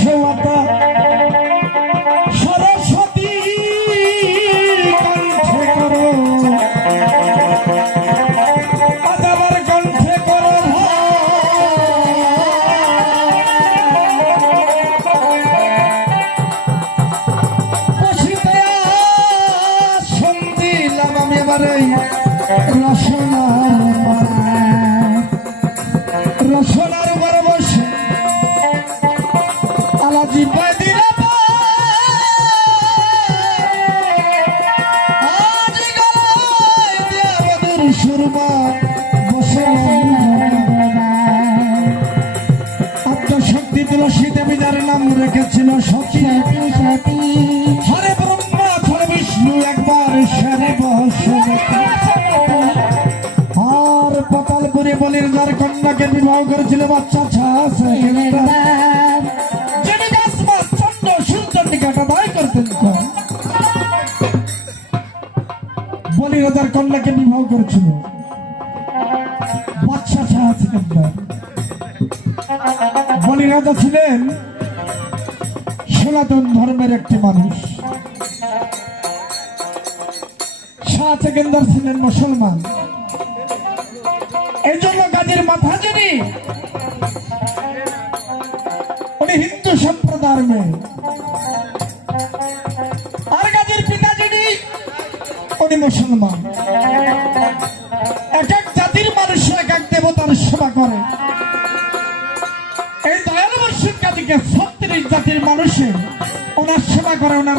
সেবাটা সরস্বতী কণ্ঠে করো, আদাবার কণ্ঠে করো বসিতে সন্দিলাম আমি এবার এই রসনার উপর বসে আলাজি বদির সুরমা বসে আত্মশক্তি তুলসী দেবী যার নাম রেখেছিল সতী সতী, হরে ব্রহ্মা হরে বিষ্ণু একবার সেরে বসে আর পাতালপুরে বলির যার কন্যাকে বিবাহ করেছিল বাচ্চা চন্দ্র সূর্যটিকে দায় করতেন বলি রাজার কন্যাকে বিবাহ করেছিল বাচ্চা সিকান্দার। বলি রাজা ছিলেন সনাতন ধর্মের একটি মানুষ, শাহ সিকান্দার ছিলেন মুসলমান। এই জন্য গাজীর মাথা যিনি উনি হিন্দু সম্প্রদায়ের মেয়ে, আর গাজীর পিতা যিনি উনি মুসলমান। এক এক জাতির মানুষ এক এক দেবতার সেবা করে। এই দয়াল মুর্শিদ গাজীকে 36 জাতির মানুষে ওনার সেবা করে, ওনার